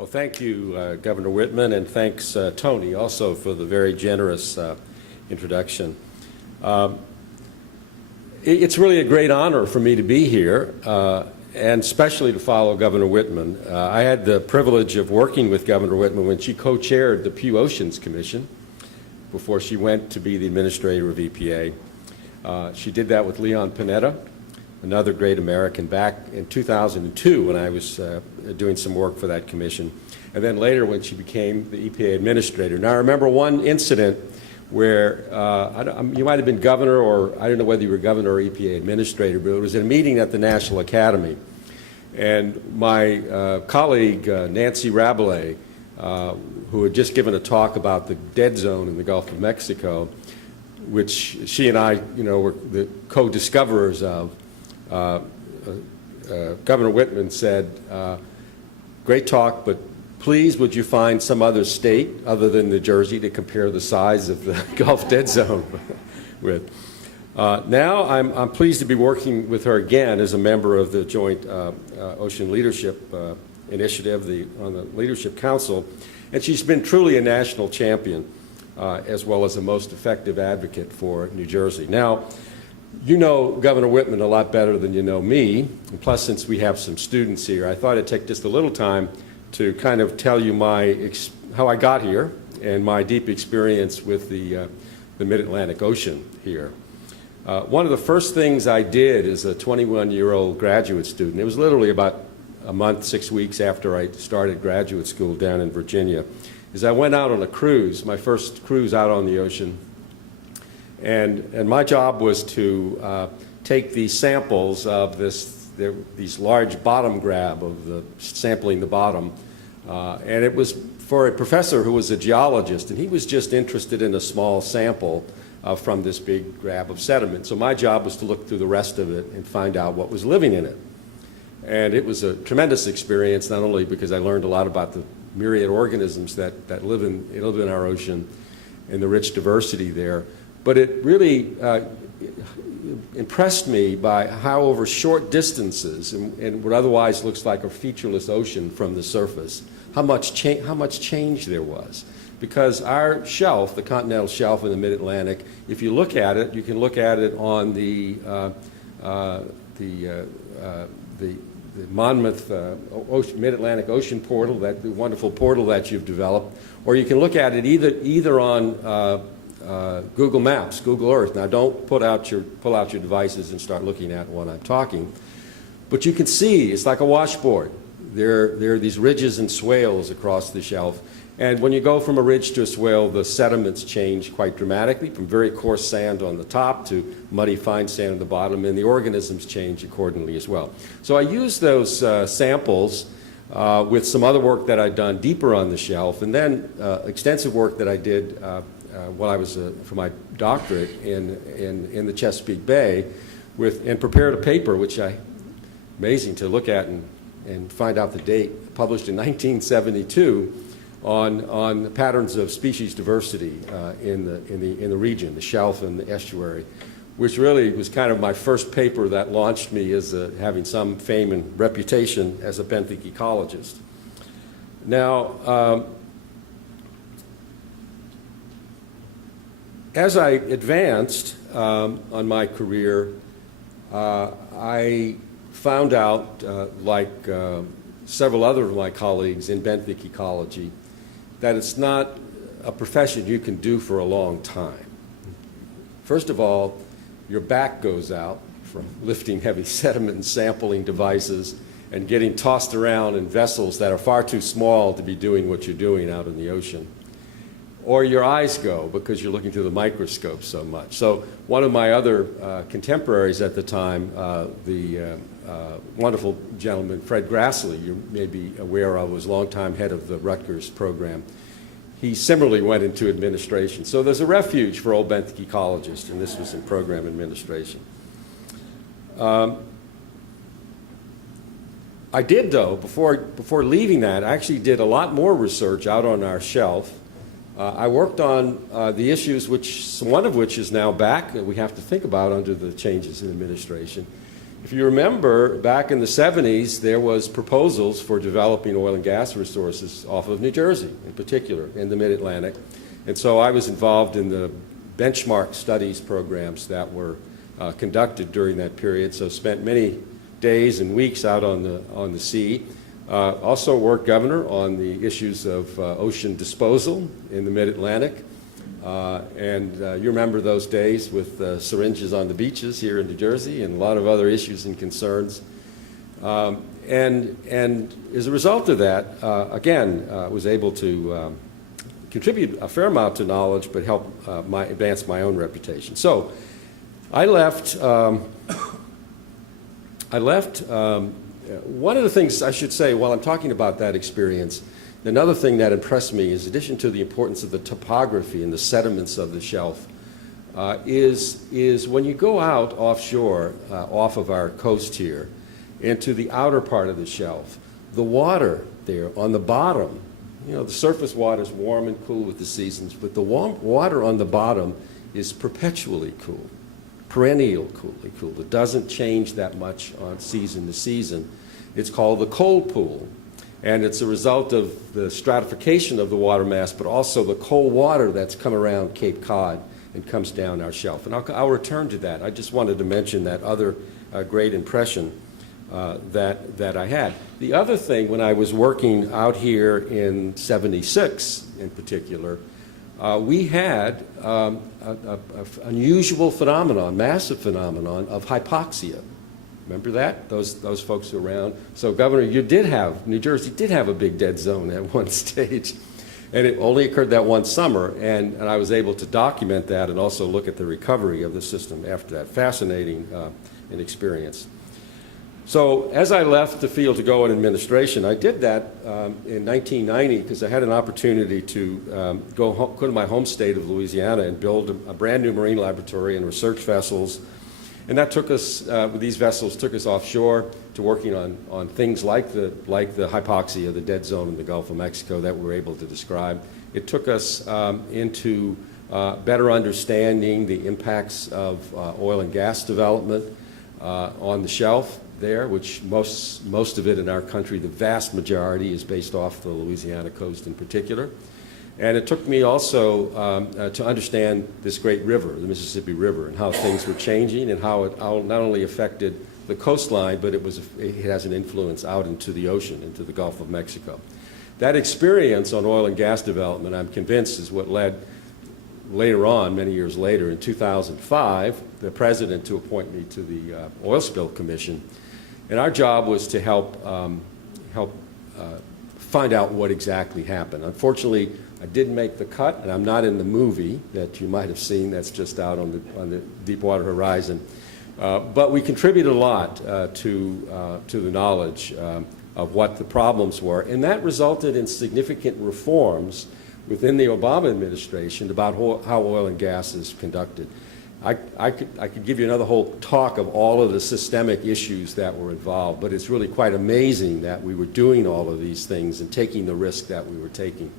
Well, thank you, Governor Whitman, and thanks, Tony, also for the very generous introduction. It's really a great honor for me to be here, and especially to follow Governor Whitman. I had the privilege of working with Governor Whitman when she co-chaired the Pew Oceans Commission before she went to be the administrator of EPA. She did that with Leon Panetta, another great American, back in 2002 when I was doing some work for that commission, and then later when she became the EPA administrator. Now I remember one incident where you might have been governor, or I don't know whether you were governor or EPA administrator, but it was a meeting at the National Academy, and my colleague Nancy Rabelais, who had just given a talk about the dead zone in the Gulf of Mexico, which she and I, were the co-discoverers of. Governor Whitman said, great talk, but please would you find some other state other than New Jersey to compare the size of the Gulf dead zone with. Now I'm pleased to be working with her again as a member of the Joint Ocean Leadership Initiative on the Leadership Council, and she's been truly a national champion as well as a most effective advocate for New Jersey. Now, you know Governor Whitman a lot better than you know me, and plus since we have some students here, I thought I'd take just a little time to kind of tell you how I got here and my deep experience with the Mid-Atlantic Ocean here. One of the first things I did as a 21-year-old graduate student, it was literally about a month, 6 weeks after I started graduate school down in Virginia, is I went out on a cruise, my first cruise out on the ocean. And my job was to take these samples of these large bottom grab of sampling the bottom. And it was for a professor who was a geologist, and he was just interested in a small sample from this big grab of sediment. So my job was to look through the rest of it and find out what was living in it. And it was a tremendous experience, not only because I learned a lot about the myriad organisms that live in our ocean and the rich diversity there, but it really impressed me by how over short distances and what otherwise looks like a featureless ocean from the surface, how much change there was. Because our shelf, the continental shelf in the mid-Atlantic, if you look at it, you can look at it on the Monmouth Mid-Atlantic Ocean portal, the wonderful portal that you've developed, or you can look at it either on Google Maps, Google Earth. Now don't pull out your devices and start looking at when I'm talking, but you can see it's like a washboard. There are these ridges and swales across the shelf, and when you go from a ridge to a swale, the sediments change quite dramatically, from very coarse sand on the top to muddy fine sand at the bottom, and the organisms change accordingly as well. So I used those samples with some other work that I'd done deeper on the shelf, and then extensive work that I did while I was for my doctorate in the Chesapeake Bay, and prepared a paper, which amazing to look at and find out the date, published in 1972 on the patterns of species diversity in the region, the shelf and the estuary, which really was kind of my first paper that launched me as having some fame and reputation as a benthic ecologist. Now, as I advanced on my career, I found out, like several other of my colleagues in benthic ecology, that it's not a profession you can do for a long time. First of all, your back goes out from lifting heavy sediment and sampling devices and getting tossed around in vessels that are far too small to be doing what you're doing out in the ocean. Or your eyes go because you're looking through the microscope so much. So one of my other contemporaries at the time, the wonderful gentleman Fred Grassley, you may be aware of, was longtime head of the Rutgers program. He similarly went into administration. So there's a refuge for old benthic ecologists, and this was in program administration. I did, though, before leaving that, I actually did a lot more research out on our shelf. I worked on the issues one of which is now back that we have to think about under the changes in administration, If you remember, back in the 70s, there was proposals for developing oil and gas resources off of New Jersey, in particular, in the Mid-Atlantic. And so I was involved in the benchmark studies programs that were conducted during that period, so spent many days and weeks out on the sea. Also worked governor on the issues of ocean disposal in the Mid-Atlantic. You remember those days with syringes on the beaches here in New Jersey and a lot of other issues and concerns. And as a result of that, again, was able to contribute a fair amount to knowledge, but help advance my own reputation. So I left. One of the things I should say while I'm talking about that experience, another thing that impressed me, in addition to the importance of the topography and the sediments of the shelf, is when you go out offshore, off of our coast here, into the outer part of the shelf, the water there on the bottom, you know, the surface water is warm and cool with the seasons, but the warm water on the bottom is perpetually cool, perennially cool. It doesn't change that much on season to season. It's called the cold pool. And it's a result of the stratification of the water mass, but also the cold water that's come around Cape Cod and comes down our shelf. And I'll return to that. I just wanted to mention that other great impression that I had. The other thing, when I was working out here in '76 in particular, we had an unusual phenomenon, massive phenomenon of hypoxia. Remember that? Those folks around. So, Governor, New Jersey did have a big dead zone at one stage, and it only occurred that one summer, and I was able to document that and also look at the recovery of the system after that. Fascinating an experience. So, as I left the field to go in administration, I did that in 1990 because I had an opportunity to go to my home state of Louisiana and build a brand new marine laboratory and research vessels. And that took us, these vessels took us offshore to working on things like the hypoxia, the dead zone in the Gulf of Mexico that we were able to describe. It took us into better understanding the impacts of oil and gas development on the shelf there, which most of it in our country, the vast majority, is based off the Louisiana coast in particular. And it took me also to understand this great river, the Mississippi River, and how things were changing and how it not only affected the coastline, but it has an influence out into the ocean, into the Gulf of Mexico. That experience on oil and gas development, I'm convinced, is what led later on, many years later, in 2005, the president to appoint me to the Oil Spill Commission. And our job was to help find out what exactly happened. Unfortunately, I didn't make the cut, and I'm not in the movie that you might have seen that's just out on the Deepwater Horizon. But we contributed a lot to the knowledge of what the problems were, and that resulted in significant reforms within the Obama administration about how oil and gas is conducted. I could give you another whole talk of all of the systemic issues that were involved, but it's really quite amazing that we were doing all of these things and taking the risk that we were taking.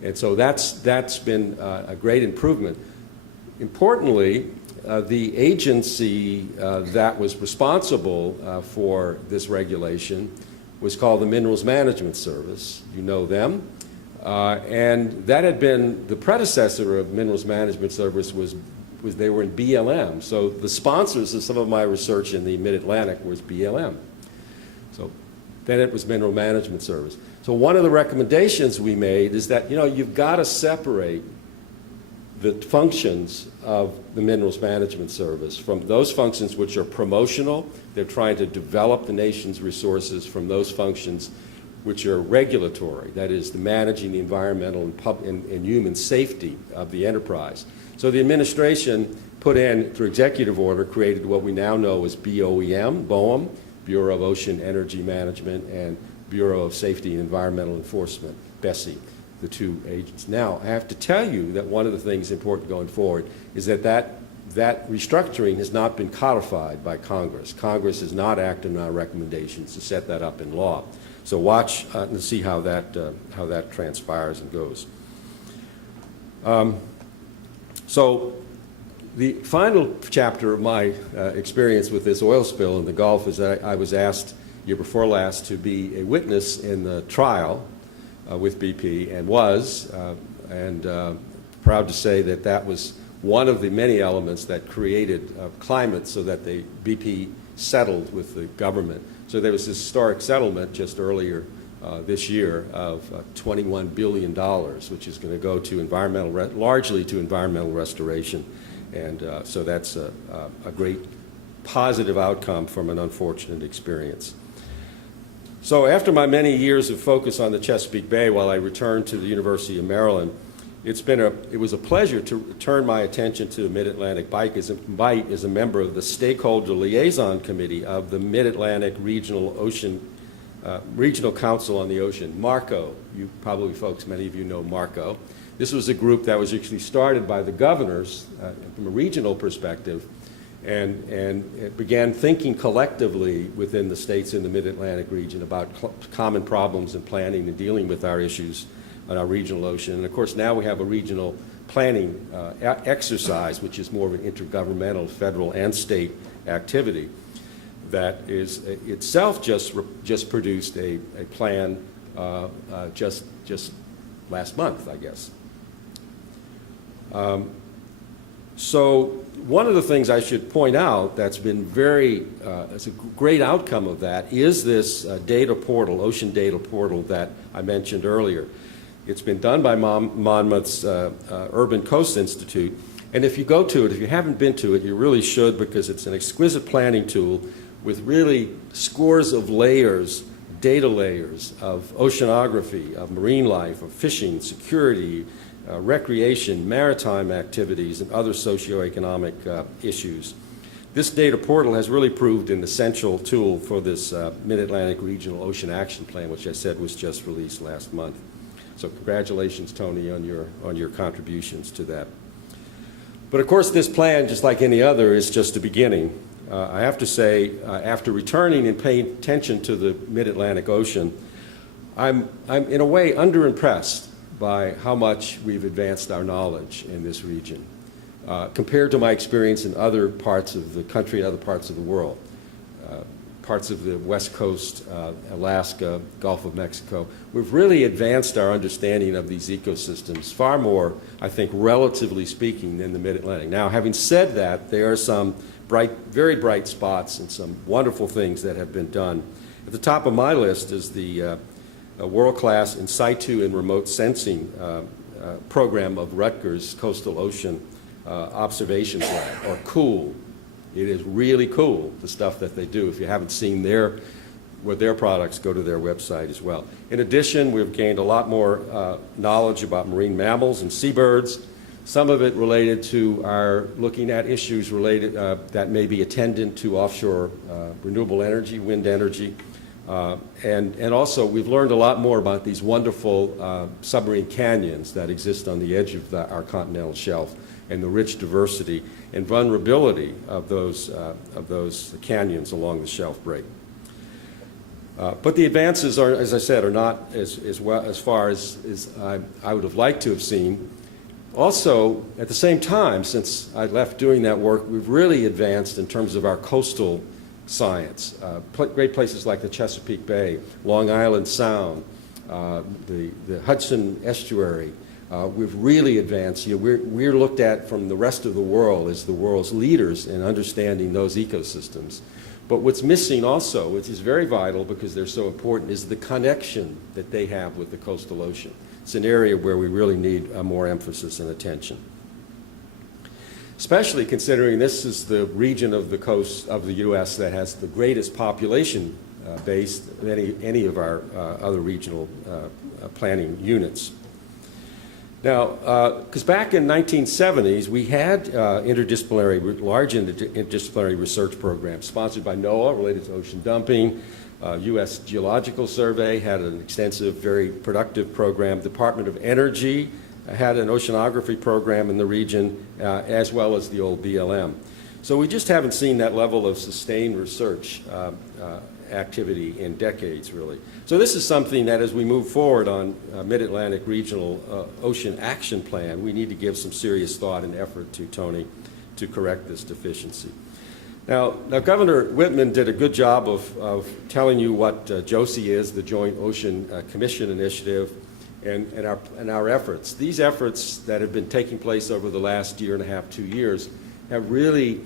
And so that's been a great improvement. Importantly, the agency that was responsible for this regulation was called the Minerals Management Service. You know them. And that had been the predecessor of Minerals Management Service was they were in BLM. So the sponsors of some of my research in the Mid-Atlantic was BLM. So then it was Mineral Management Service. So one of the recommendations we made is that, you've got to separate the functions of the Minerals Management Service from those functions which are promotional. They're trying to develop the nation's resources, from those functions which are regulatory, that is, the managing the environmental and human safety of the enterprise. So the administration put in, through executive order, created what we now know as BOEM, Bureau of Ocean Energy Management, and Bureau of Safety and Environmental Enforcement, BSEE, the two agencies. Now, I have to tell you that one of the things important going forward is that restructuring has not been codified by Congress. Congress has not acted on our recommendations to set that up in law. So watch and see how that transpires and goes. So The final chapter of my experience with this oil spill in the Gulf is that I was asked year before last to be a witness in the trial with BP, and was, proud to say that that was one of the many elements that created climate so that the BP settled with the government. So there was this historic settlement just earlier this year of $21 billion, which is going to go to largely to environmental restoration. And so that's a great positive outcome from an unfortunate experience. So after my many years of focus on the Chesapeake Bay while I returned to the University of Maryland, it was a pleasure to turn my attention to the Mid-Atlantic Bight as a member of the Stakeholder Liaison Committee of the Mid-Atlantic Regional Council on the Ocean, MARCO. You probably folks, many of you know MARCO. This was a group that was actually started by the governors from a regional perspective, and it began thinking collectively within the states in the Mid-Atlantic region about common problems and planning and dealing with our issues on our regional ocean. And of course now we have a regional planning exercise, which is more of an intergovernmental federal and state activity that is itself just produced a plan just last month, I guess. So one of the things I should point out that's been it's a great outcome of that is this data portal, ocean data portal that I mentioned earlier. It's been done by Monmouth's Urban Coast Institute. And if you go to it, if you haven't been to it, you really should, because it's an exquisite planning tool with really scores of layers, data layers of oceanography, of marine life, of fishing, security, recreation, maritime activities, and other socioeconomic issues. This data portal has really proved an essential tool for this Mid-Atlantic Regional Ocean Action Plan, which I said was just released last month. So congratulations, Tony, on your contributions to that. But of course, this plan, just like any other, is just a beginning. I have to say, after returning and paying attention to the Mid-Atlantic Ocean, I'm in a way underimpressed by how much we've advanced our knowledge in this region compared to my experience in other parts of the country and other parts of the world. Parts of the West Coast, Alaska, Gulf of Mexico. We've really advanced our understanding of these ecosystems far more, I think, relatively speaking, than the Mid-Atlantic. Now, having said that, there are some very bright spots and some wonderful things that have been done. At the top of my list is the world-class in situ and remote sensing program of Rutgers Coastal Ocean Observations Lab, or COOL. It is really cool, the stuff that they do. If you haven't seen their products, go to their website as well. In addition, we've gained a lot more knowledge about marine mammals and seabirds, some of it related to our looking at issues related that may be attendant to offshore renewable energy, wind energy. And also, we've learned a lot more about these wonderful submarine canyons that exist on the edge of our continental shelf, and the rich diversity and vulnerability of those canyons along the shelf break. But the advances are, as I said, are not as far as I would have liked to have seen. Also, at the same time, since I left doing that work, we've really advanced in terms of our coastal science. Great places like the Chesapeake Bay, Long Island Sound, the Hudson Estuary. We've really advanced. We're looked at from the rest of the world as the world's leaders in understanding those ecosystems. But what's missing also, which is very vital because they're so important, is the connection that they have with the coastal ocean. It's an area where we really need more emphasis and attention. Especially considering this is the region of the coast of the U.S. that has the greatest population base of any of our other regional planning units. Now, because back in 1970s, we had large interdisciplinary research programs sponsored by NOAA related to ocean dumping. U.S. Geological Survey had an extensive, very productive program. Department of Energy had an oceanography program in the region, as well as the old BLM. So we just haven't seen that level of sustained research activity in decades, really. So this is something that as we move forward on Mid-Atlantic Regional Ocean Action Plan, we need to give some serious thought and effort to, Tony, to correct this deficiency. Now, Governor Whitman did a good job of telling you what JOSI is, the Joint Ocean Commission Initiative, and our efforts. These efforts that have been taking place over the last year and a half, 2 years, have really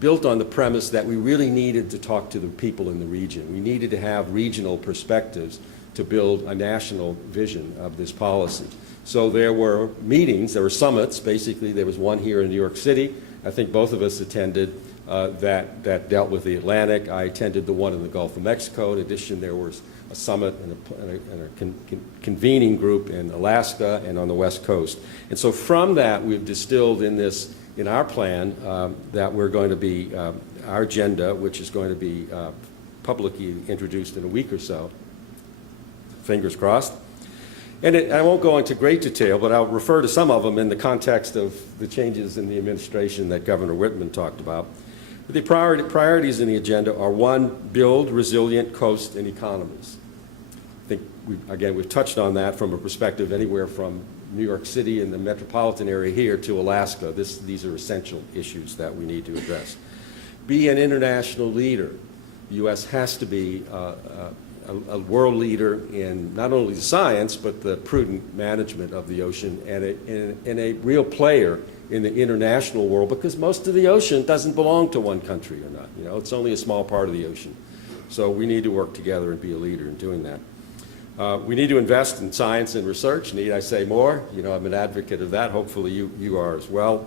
built on the premise that we really needed to talk to the people in the region. We needed to have regional perspectives to build a national vision of this policy. So there were meetings, there were summits, basically. There was one here in New York City. I think both of us attended that dealt with the Atlantic. I attended the one in the Gulf of Mexico. In addition, there was a summit and a convening group in Alaska and on the West Coast. And so from that, we've distilled in our plan that we're going to be, our agenda, which is going to be publicly introduced in a week or so, fingers crossed. And I won't go into great detail, but I'll refer to some of them in the context of the changes in the administration that Governor Whitman talked about. The priorities in the agenda are: one, build resilient coast and economies. I think, we've touched on that from a perspective anywhere from New York City and the metropolitan area here to Alaska. These are essential issues that we need to address. Be an international leader. The U.S. has to be a world leader in not only the science, but the prudent management of the ocean, and a real player in the international world, because most of the ocean doesn't belong to one country or not. It's only a small part of the ocean. So we need to work together and be a leader in doing that. We need to invest in science and research. Need I say more? I'm an advocate of that. Hopefully you are as well,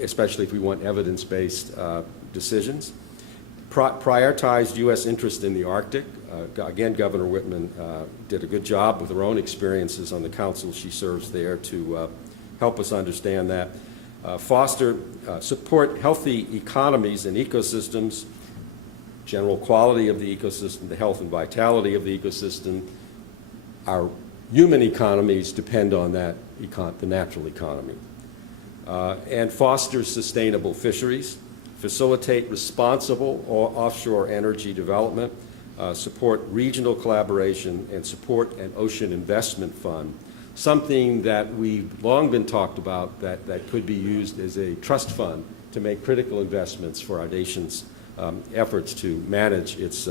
especially if we want evidence-based decisions. Prioritized U.S. interest in the Arctic. Again, Governor Whitman did a good job with her own experiences on the council she serves there to help us understand that. Support healthy economies and ecosystems, general quality of the ecosystem, the health and vitality of the ecosystem. Our human economies depend on that, the natural economy. And foster sustainable fisheries, facilitate responsible offshore energy development, support regional collaboration, and support an ocean investment fund, something that we've long been talked about that could be used as a trust fund to make critical investments for our nation's efforts to manage its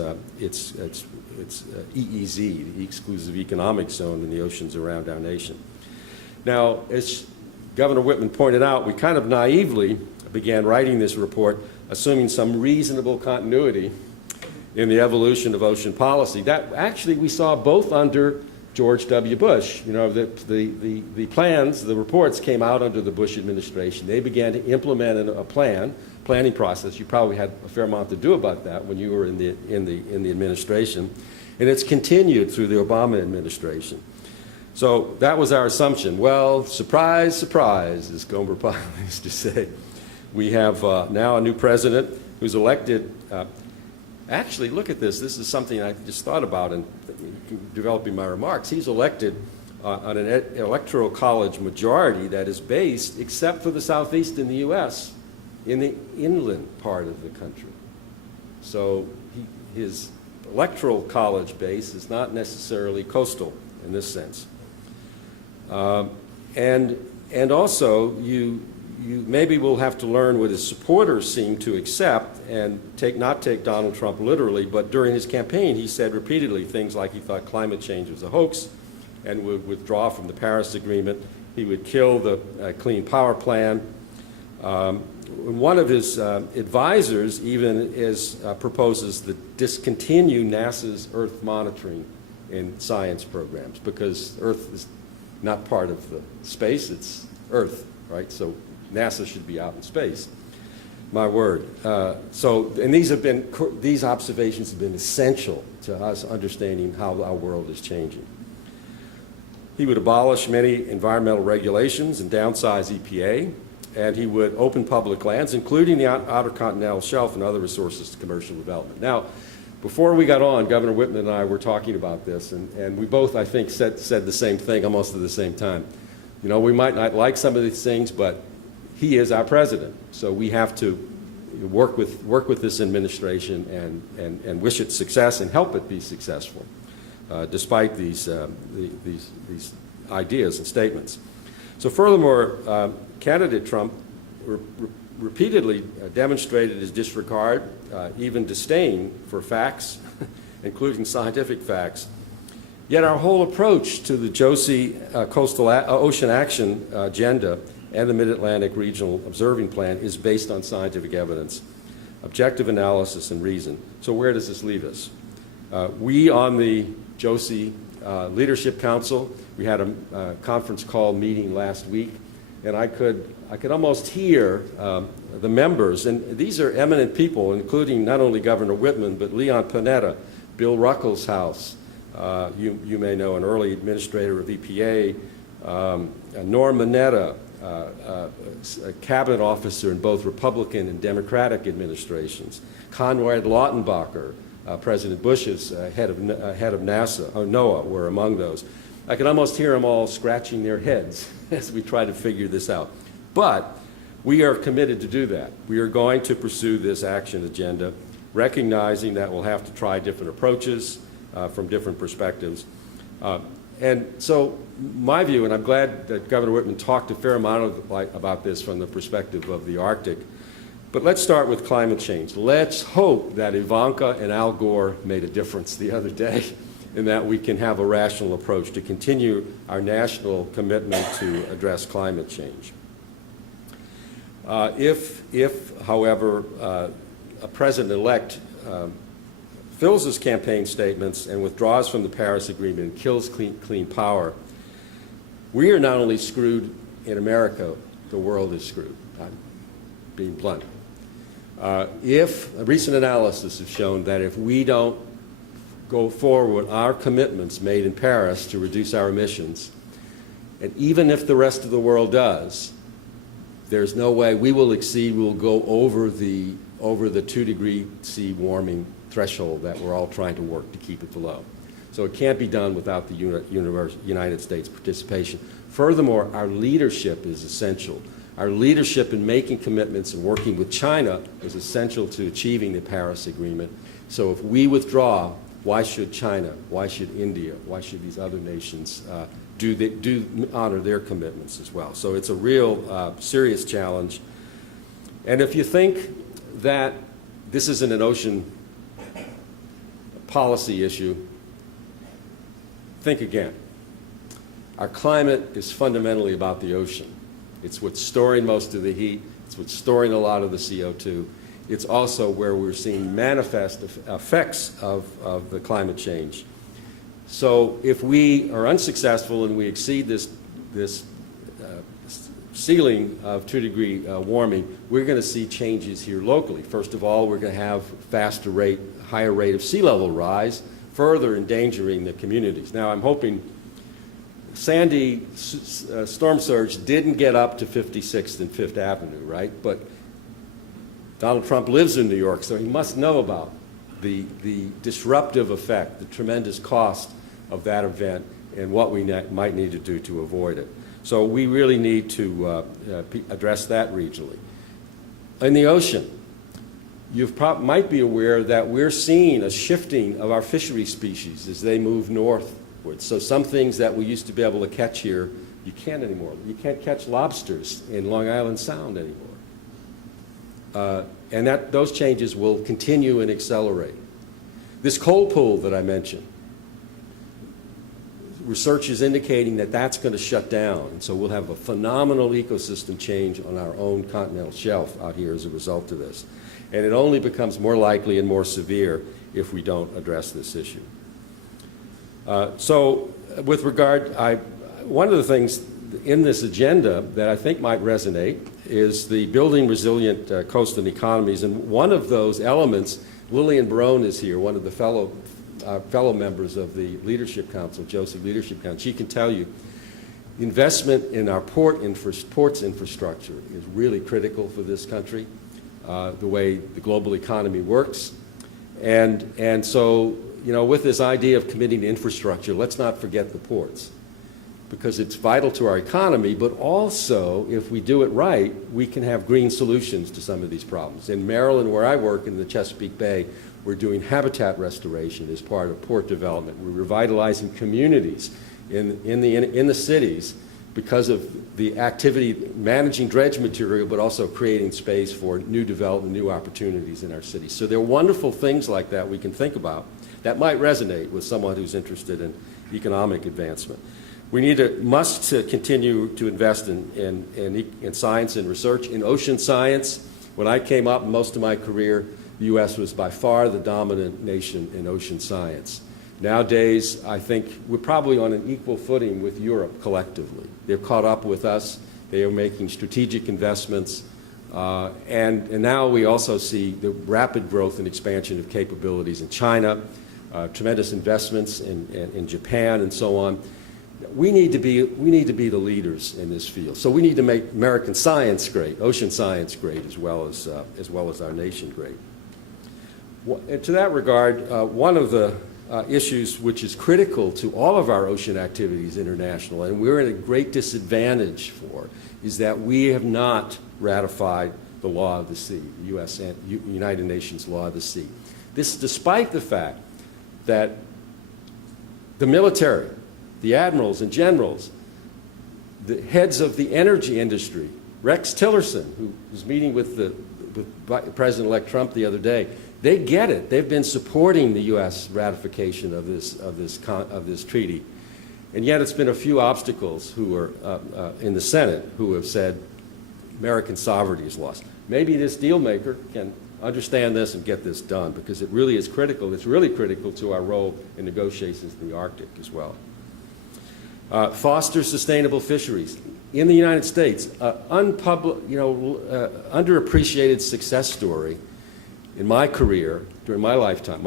EEZ, the exclusive economic zone in the oceans around our nation. Now, as Governor Whitman pointed out, we kind of naively began writing this report assuming some reasonable continuity in the evolution of ocean policy. That actually we saw both under George W. Bush. The plans, the reports came out under the Bush administration. They began to implement a planning process. You probably had a fair amount to do about that when you were in the administration. And it's continued through the Obama administration. So that was our assumption. Well, surprise, surprise, as Gomer Pyle used to say. We have now a new president who's elected. Actually, look at this. This is something I just thought about in developing my remarks. He's elected on an electoral college majority that is based, except for the southeast in the U.S., in the inland part of the country. So his electoral college base is not necessarily coastal in this sense. And also, you maybe will have to learn what his supporters seem to accept and not take Donald Trump literally, but during his campaign he said repeatedly things like he thought climate change was a hoax and would withdraw from the Paris Agreement. He would kill the Clean Power Plan. One of his advisors even proposes to discontinue NASA's Earth monitoring in science programs, because Earth is not part of the space, it's Earth, right? So NASA should be out in space. My word. And these observations have been essential to us understanding how our world is changing. He would abolish many environmental regulations and downsize EPA, and he would open public lands, including the Outer Continental Shelf and other resources to commercial development. Now, before we got on, Governor Whitman and I were talking about this, and we both, I think, said the same thing almost at the same time. We might not like some of these things, but he is our president, so we have to work with this administration and wish it success and help it be successful, despite these ideas and statements. So furthermore, candidate Trump repeatedly demonstrated his disregard, even disdain for facts, including scientific facts. Yet our whole approach to the JOSI Coastal Ocean Action Agenda and the Mid-Atlantic Regional Observing Plan is based on scientific evidence, objective analysis, and reason. So where does this leave us? We on the JOSI Leadership Council, we had a conference call meeting last week, and I could almost hear the members, and these are eminent people, including not only Governor Whitman, but Leon Panetta, Bill Ruckelshaus, you may know, an early administrator of EPA, Norm Mineta, a cabinet officer in both Republican and Democratic administrations, Conrad Lautenbacher, President Bush's head of NASA, NOAA, were among those. I could almost hear them all scratching their heads as we try to figure this out. But we are committed to do that. We are going to pursue this action agenda, recognizing that we'll have to try different approaches from different perspectives. And so my view, and I'm glad that Governor Whitman talked a fair amount about this from the perspective of the Arctic, but let's start with climate change. Let's hope that Ivanka and Al Gore made a difference the other day and that we can have a rational approach to continue our national commitment to address climate change. If, however, a president-elect fills his campaign statements and withdraws from the Paris Agreement and kills clean power, we are not only screwed in America, the world is screwed. I'm being blunt. If a recent analysis has shown that if we don't go forward with our commitments made in Paris to reduce our emissions, and even if the rest of the world does, there's no way we will go over the 2 C warming threshold that we're all trying to work to keep it below. So it can't be done without the United States participation. Furthermore, our leadership is essential. Our leadership in making commitments and working with China is essential to achieving the Paris Agreement. So if we withdraw, why should China, why should India, why should these other nations honor their commitments as well? So it's a real serious challenge. And if you think that this isn't an ocean policy issue, think again. Our climate is fundamentally about the ocean. It's what's storing most of the heat. It's what's storing a lot of the CO2. It's also where we're seeing manifest effects of the climate change. So if we are unsuccessful and we exceed this ceiling of 2-degree warming, we're going to see changes here locally. First of all, we're going to have higher rate of sea level rise, further endangering the communities. Now, I'm hoping Sandy storm surge didn't get up to 56th and 5th Avenue, right? But Donald Trump lives in New York, so he must know about the disruptive effect, the tremendous cost of that event, and what we might need to do to avoid it. So we really need to address that regionally. In the ocean, you might be aware that we're seeing a shifting of our fishery species as they move northward. So some things that we used to be able to catch here, you can't anymore. You can't catch lobsters in Long Island Sound anymore. And those changes will continue and accelerate. This cold pool that I mentioned, research is indicating that that's going to shut down. And so we'll have a phenomenal ecosystem change on our own continental shelf out here as a result of this. And it only becomes more likely and more severe if we don't address this issue. So with regard, one of the things in this agenda that I think might resonate is the building resilient coast and economies. And one of those elements, Lillian Barone is here, one of the fellow members of the Leadership Council, JOSI Leadership Council. She can tell you investment in our ports infrastructure is really critical for this country, the way the global economy works. And so, you know, with this idea of committing to infrastructure, let's not forget the ports, because it's vital to our economy, but also, if we do it right, we can have green solutions to some of these problems. In Maryland, where I work in the Chesapeake Bay, we're doing habitat restoration as part of port development. We're revitalizing communities in the cities because of the activity managing dredge material, but also creating space for new development, new opportunities in our cities. So there are wonderful things like that we can think about that might resonate with someone who's interested in economic advancement. We must continue to invest in science and research. In ocean science, when I came up most of my career, the U.S. was by far the dominant nation in ocean science. Nowadays, I think we're probably on an equal footing with Europe collectively. They've caught up with us. They are making strategic investments. And now we also see the rapid growth and expansion of capabilities in China, tremendous investments in Japan, and so on. We need to be the leaders in this field. So we need to make American science great, ocean science great, as well as our nation great. And to that regard, one of the issues which is critical to all of our ocean activities international, and we're at a great disadvantage for, is that we have not ratified the law of the sea, the U.S. and United Nations law of the sea. This despite the fact that the military, the admirals and generals, the heads of the energy industry, Rex Tillerson, who was meeting with President-elect Trump the other day, they get it. They've been supporting the U.S. ratification of this treaty, and yet it's been a few obstacles who are in the Senate who have said American sovereignty is lost. Maybe this deal maker can understand this and get this done, because it really is critical. It's really critical to our role in negotiations in the Arctic as well. Foster sustainable fisheries. In the United States, underappreciated success story in my career, during my lifetime,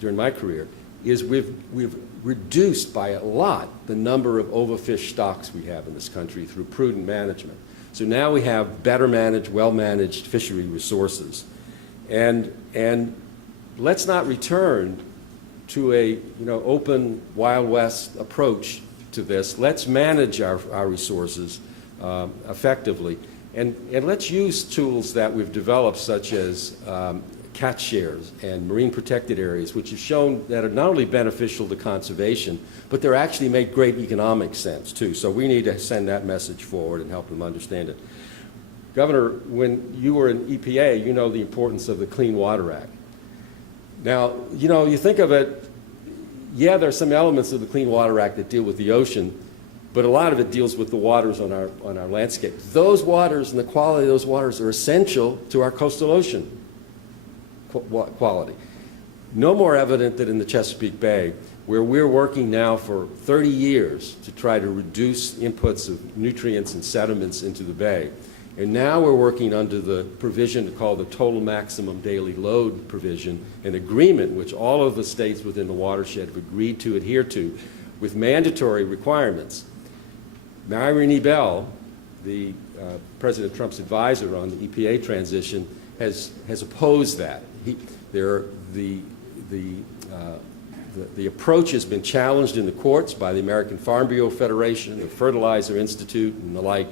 during my career, is we've reduced by a lot the number of overfished stocks we have in this country through prudent management. So now we have better managed, well-managed fishery resources. And let's not return to a open Wild West approach to this. Let's manage our resources effectively. And let's use tools that we've developed, such as catch shares and marine protected areas, which have shown that are not only beneficial to conservation, but they're actually make great economic sense too. So we need to send that message forward and help them understand it. Governor, when you were in EPA, you know the importance of the Clean Water Act. Now, you think of it, yeah, there are some elements of the Clean Water Act that deal with the ocean, but a lot of it deals with the waters on our landscape. Those waters and the quality of those waters are essential to our coastal ocean quality. No more evident than in the Chesapeake Bay, where we're working now for 30 years to try to reduce inputs of nutrients and sediments into the bay. And now we're working under the provision called the Total Maximum Daily Load provision, an agreement which all of the states within the watershed have agreed to adhere to, with mandatory requirements. Myron Bell, the President Trump's advisor on the EPA transition, has opposed that. The approach has been challenged in the courts by the American Farm Bureau Federation, the Fertilizer Institute, and the like.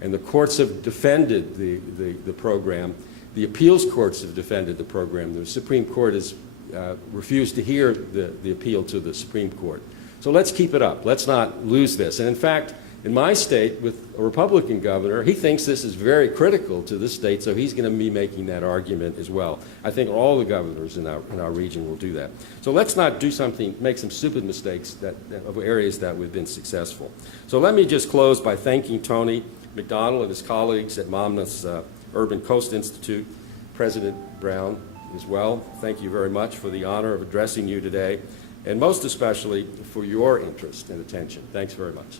And the courts have defended the program. The appeals courts have defended the program. The Supreme Court has refused to hear the appeal to the Supreme Court. So let's keep it up. Let's not lose this. And in fact, in my state, with a Republican governor, he thinks this is very critical to this state, so he's going to be making that argument as well. I think all the governors in our region will do that. So let's not make some stupid mistakes of areas that we've been successful. So let me just close by thanking Tony McDonald and his colleagues at Monmouth's Urban Coast Institute, President Brown as well. Thank you very much for the honor of addressing you today, and most especially for your interest and attention. Thanks very much.